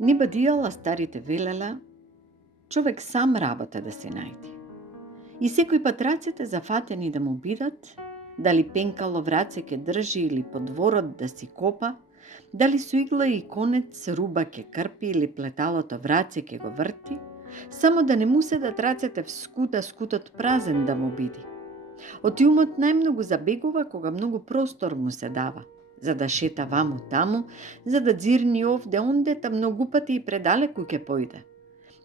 Ни бадијала старите велела, човек сам работа да се најди. И секој пат рацете зафатени да му бидат, дали пенкало враце ке држи или по дворот да си копа, дали со игла и конец руба ке крпи или плеталото враце ке го врти, само да не му седат рацете в скута, скутот празен да му биде. Оти умот најмногу забегува кога многу простор му се дава, за да шета ваму таму, за да дзирни овде онде, та многу пати и предалеку ке појде.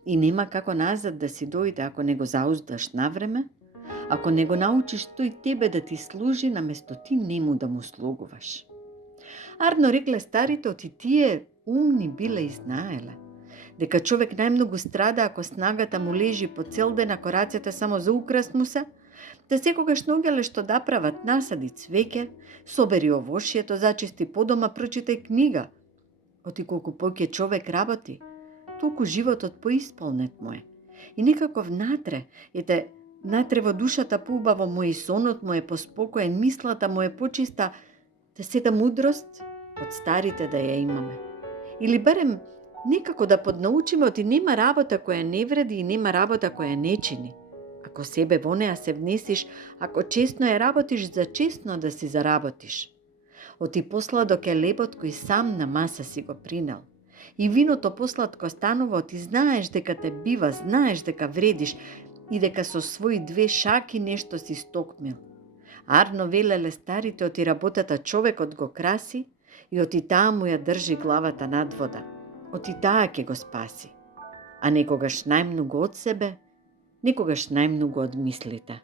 И нема како назад да си дојде ако не го зауздаш навреме, ако не го научиш тој тебе да ти служи наместо ти нему да му слугуваш. Арно рекле старите, оти тие умни биле и знаеле дека човек најмногу страда ако снагата му лежи по цел ден, ако рацете само за украс му се, да секогаш наоѓале што да прават, насади цвеќе, собери овошјето, зачисти подома, прочитай книга. Оти колку поќе човек работи, толку животот поисполнет му е. И некако внатре, внатре во душата поубаво му е и сонот му е поспокоен, мислата му е почиста, да сета мудрост од старите да ја имаме. Или барем некако да поднаучиме, оти нема работа која не вреди и нема работа која не чини. Ако себе во неа се внесиш, ако честно ја работиш, за честно да си заработиш. Оти посладок е лебот кој сам на маса си го принел. И виното посладко станува, ти знаеш дека те бива, знаеш дека вредиш и дека со своји 2 шаки нешто си стокмил. Арно велеле старите, оти работата човекот го краси и оти таа му ја држи главата над вода. Оти таа ќе го спаси. А некогаш најмногу од себе, некогаш најмногу од мислите.